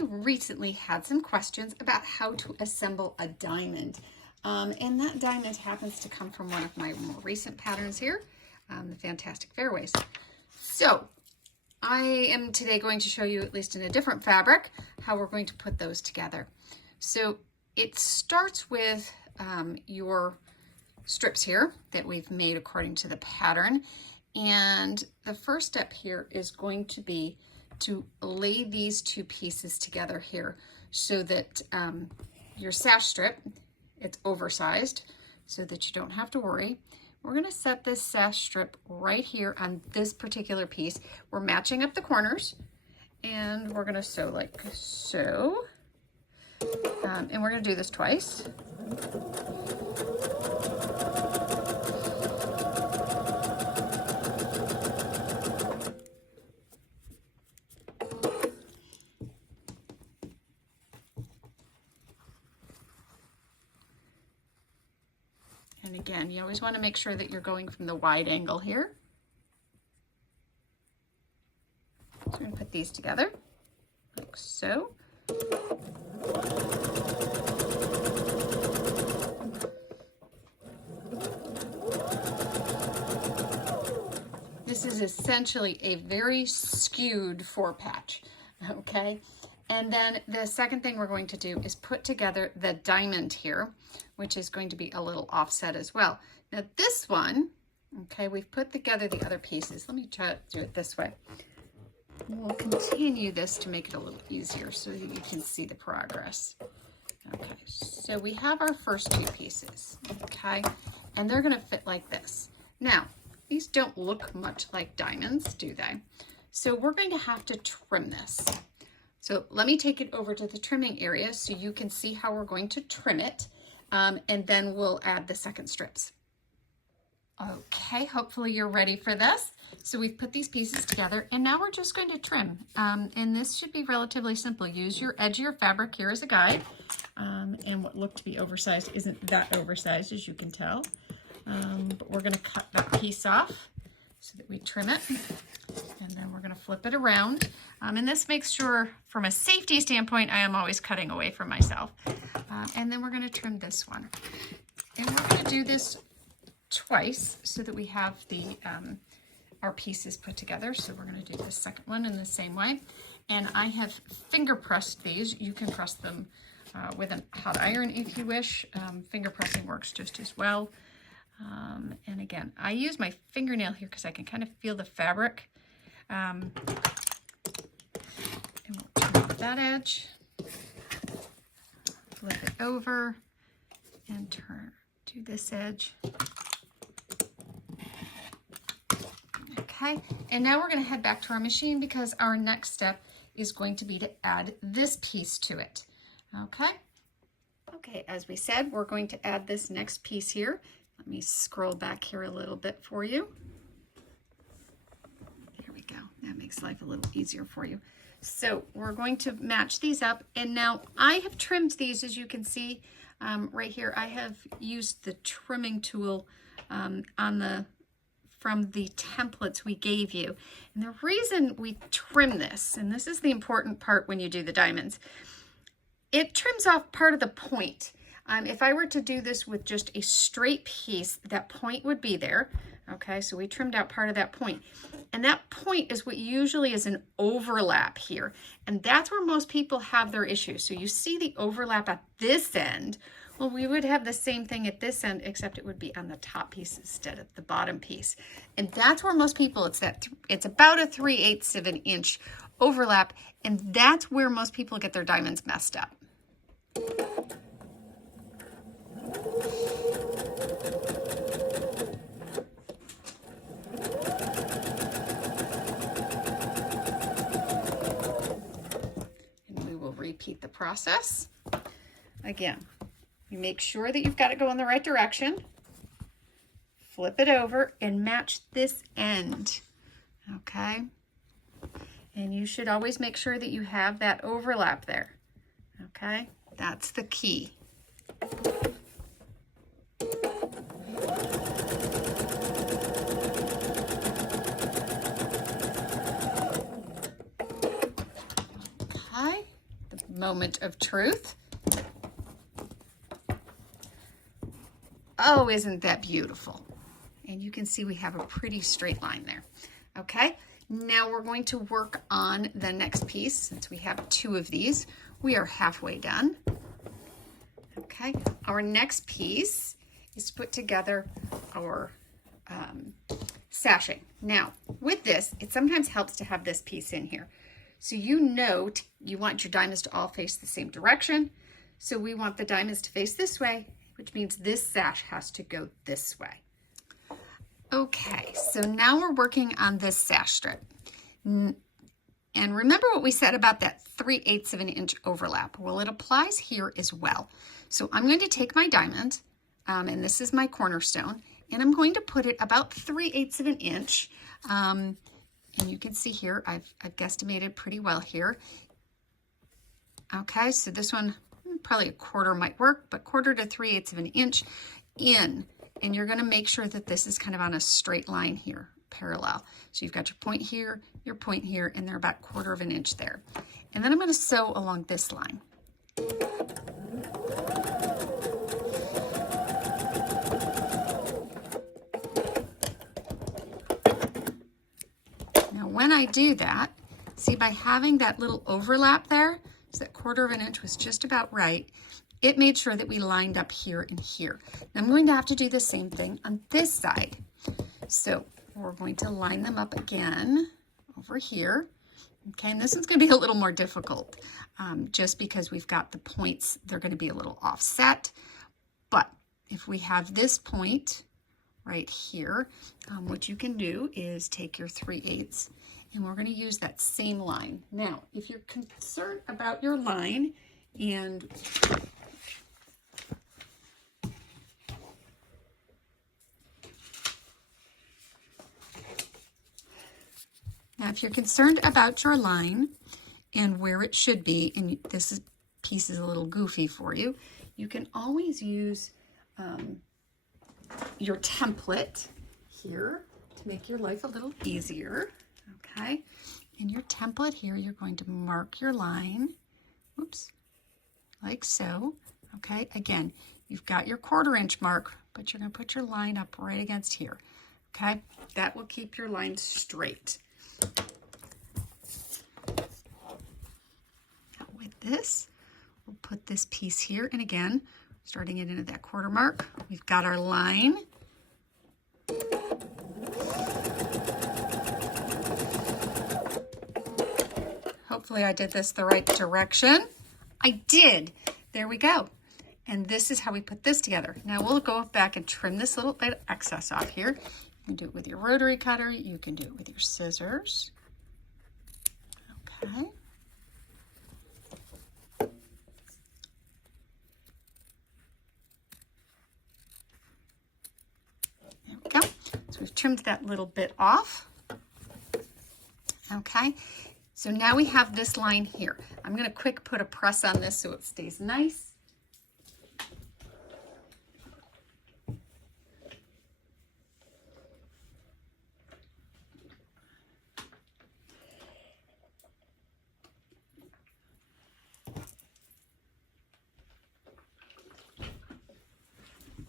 I recently had some questions about how to assemble a diamond. And that diamond happens to come from one of my more recent patterns here, the Fantastic Fairways. So I am today going to show you, at least in a different fabric, how we're going to put those together. So it starts with your strips here that we've made according to the pattern. And the first step here is going to be to lay these two pieces together here so that your sash strip, it's oversized so that you don't have to worry. We're going to set this sash strip right here on this particular piece. We're matching up the corners and we're going to sew like so. And we're going to do this twice. And again, you always want to make sure that you're going from the wide angle here. So we're going to put these together like so. This is essentially a very skewed four patch, okay? And then the second thing we're going to do is put together the diamond here, which is going to be a little offset as well. Now this one, okay, we've put together the other pieces. Let me try to do it this way. We'll continue this to make it a little easier so that you can see the progress. Okay, so we have our first two pieces, okay? And they're gonna fit like this. Now, these don't look much like diamonds, do they? So we're going to have to trim this. So let me take it over to the trimming area so you can see how we're going to trim it, and then we'll add the second strips. Okay, hopefully you're ready for this. So we've put these pieces together and now we're just going to trim. And this should be relatively simple. Use your edge of your fabric here as a guide. And what looked to be oversized isn't that oversized, as you can tell. But we're going to cut that piece off so that we trim it. And then we're going to flip it around. And this makes sure, from a safety standpoint, I am always cutting away from myself. And then we're going to trim this one. And we're going to do this twice so that we have the our pieces put together. So we're going to do the second one in the same way. And I have finger pressed these. You can press them with a hot iron if you wish. Finger pressing works just as well. And again, I use my fingernail here because I can kind of feel the fabric. And we'll turn off that edge, flip it over, and turn to this edge. Okay, and now we're going to head back to our machine because our next step is going to be to add this piece to it. Okay? Okay, as we said, we're going to add this next piece here. Let me scroll back here a little bit for you. There we go. That makes life a little easier for you. So we're going to match these up. And now I have trimmed these, as you can see right here. I have used the trimming tool from the templates we gave you. And the reason we trim this, and this is the important part when you do the diamonds, it trims off part of the point. If I were to do this with just a straight piece, that point would be there. Okay, so we trimmed out part of that point. And that point is what usually is an overlap here. And that's where most people have their issues. So you see the overlap at this end. Well, we would have the same thing at this end, except it would be on the top piece instead of the bottom piece. And that's where most people, it's about a 3/8 of an inch overlap. And that's where most people get their diamonds messed up. Repeat the process. Again, you make sure that you've got it going the right direction. Flip it over and match this end. Okay? And you should always make sure that you have that overlap there. Okay? That's the key. moment of truth. Oh, isn't that beautiful? And you can see we have a pretty straight line there. Okay, now we're going to work on the next piece. Since we have 2 of these, we are halfway done. Okay, our next piece is to put together our sashing. Now, with this, it sometimes helps to have this piece in here. So you know you want your diamonds to all face the same direction. So we want the diamonds to face this way, which means this sash has to go this way. Okay, so now we're working on this sash strip. And remember what we said about that 3/8 of an inch overlap? Well, it applies here as well. So I'm going to take my diamond, and this is my cornerstone, and I'm going to put it about 3/8 of an inch. And you can see here, I've guesstimated pretty well here. Okay, so this one, probably a quarter might work, but 1/4 to 3/8 of an inch in. And you're gonna make sure that this is kind of on a straight line here, parallel. So you've got your point here, and they're about 1/4 of an inch there. And then I'm gonna sew along this line. Now when I do that, see, by having that little overlap there, so that 1/4 of an inch was just about right, it made sure that we lined up here and here. Now I'm going to have to do the same thing on this side. So we're going to line them up again over here. Okay, and this is going to be a little more difficult just because we've got the points, they're going to be a little offset. But if we have this point right here, what you can do is take your 3/8 and we're going to use that same line. Now, if you're concerned about your line and if you're concerned about your line and where it should be, and this piece is a little goofy for you, you can always use your template here to make your life a little easier, okay? In your template here, you're going to mark your line, whoops, like so, okay? Again, you've got your 1/4 inch mark, but you're gonna put your line up right against here, okay? That will keep your line straight. Now with this, we'll put this piece here, and again, starting it into that 1/4 mark, we've got our line. Hopefully I did this the right direction. I did. There we go. And this is how we put this together. Now we'll go back and trim this little bit of excess off here. You can do it with your rotary cutter. You can do it with your scissors. Okay. There we go. So we've trimmed that little bit off. Okay. So now we have this line here. I'm going to quick put a press on this so it stays nice.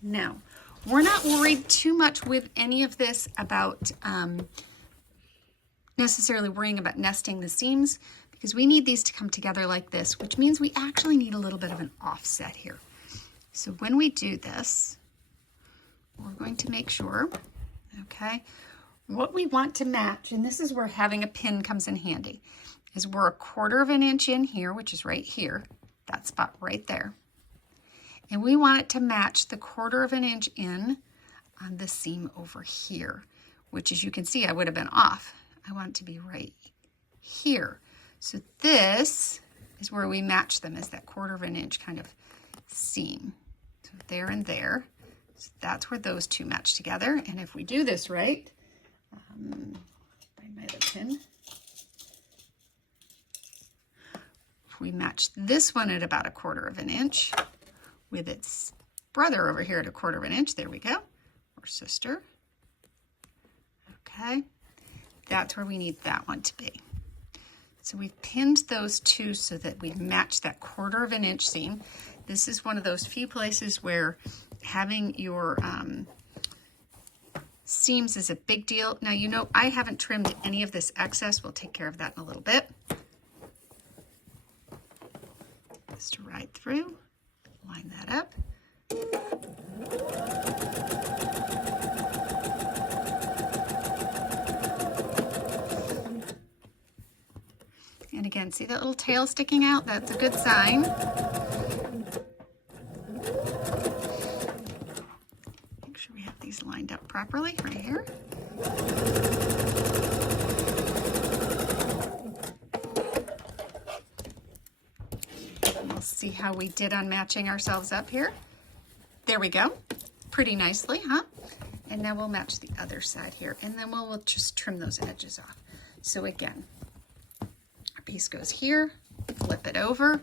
Now, we're not worried too much with any of this about necessarily worrying about nesting the seams, because we need these to come together like this, which means we actually need a little bit of an offset here. So when we do this, we're going to make sure, okay, what we want to match, and this is where having a pin comes in handy, is we're 1/4 of an inch in here, which is right here, that spot right there. And we want it to match the 1/4 of an inch in on the seam over here, which, as you can see, I would have been off. I want it to be right here. So this is where we match them, is that 1/4 of an inch kind of seam. So there and there. So that's where those two match together. And if we do this right, find my other pin. If we match this one at about 1/4 of an inch with its brother over here at 1/4 of an inch, there we go, or sister. Okay, that's where we need that one to be. So we've pinned those two so that we match that 1/4 of an inch seam. This is one of those few places where having your seams is a big deal. Now, you know, I haven't trimmed any of this excess. We'll take care of that in a little bit. Just right through, line that up. And again, see that little tail sticking out? That's a good sign. Make sure we have these lined up properly right here. And we'll see how we did on matching ourselves up here. There we go. Pretty nicely, huh? And now we'll match the other side here, and then we'll just trim those edges off. So again, piece goes here, flip it over,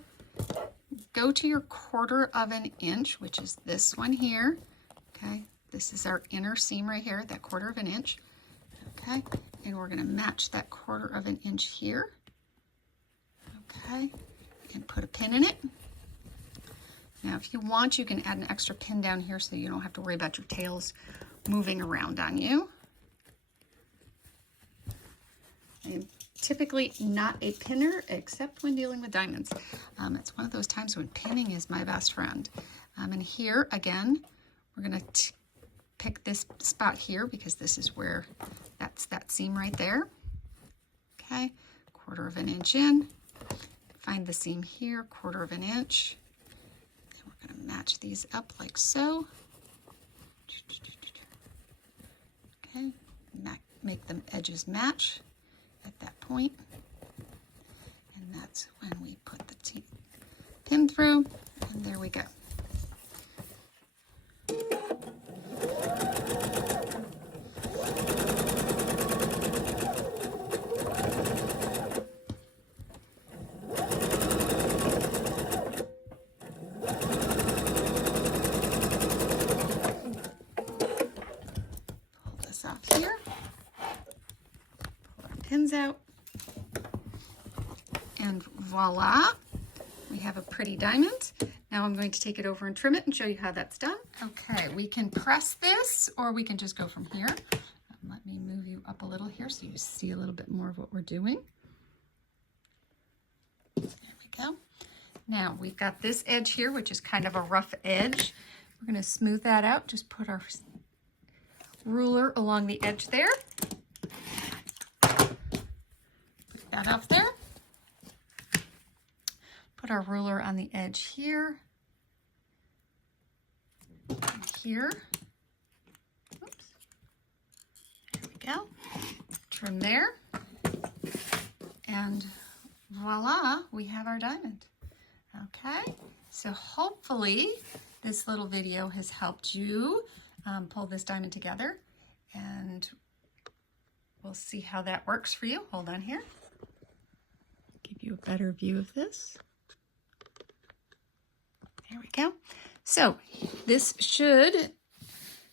go to your 1/4 of an inch, which is this one here, okay? This is our inner seam right here, that 1/4 of an inch, okay? And we're gonna match that 1/4 of an inch here, okay? And put a pin in it. Now, if you want, you can add an extra pin down here so you don't have to worry about your tails moving around on you. I'm typically not a pinner except when dealing with diamonds. It's one of those times when pinning is my best friend. And here again, we're going to pick this spot here because this is where that's that seam right there. Okay, 1/4 of an inch in, find the seam here, 1/4 of an inch. And we're going to match these up like so. Okay, make them edges match at that point, and that's when we put the pin through, and there we go. Pull this off here. Pins out, and voila, we have a pretty diamond. Now I'm going to take it over and trim it and show you how that's done. Okay, we can press this or we can just go from here. Let me move you up a little here so you see a little bit more of what we're doing. There we go. Now we've got this edge here, which is kind of a rough edge. We're going to smooth that out. Just put our ruler along the edge there. That up there. Put our ruler on the edge here. And here. Oops. There we go. Trim there. And voila, we have our diamond. Okay, so hopefully this little video has helped you pull this diamond together, and we'll see how that works for you. Hold on here. Give you a better view of this. There we go. So this should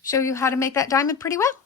show you how to make that diamond pretty well.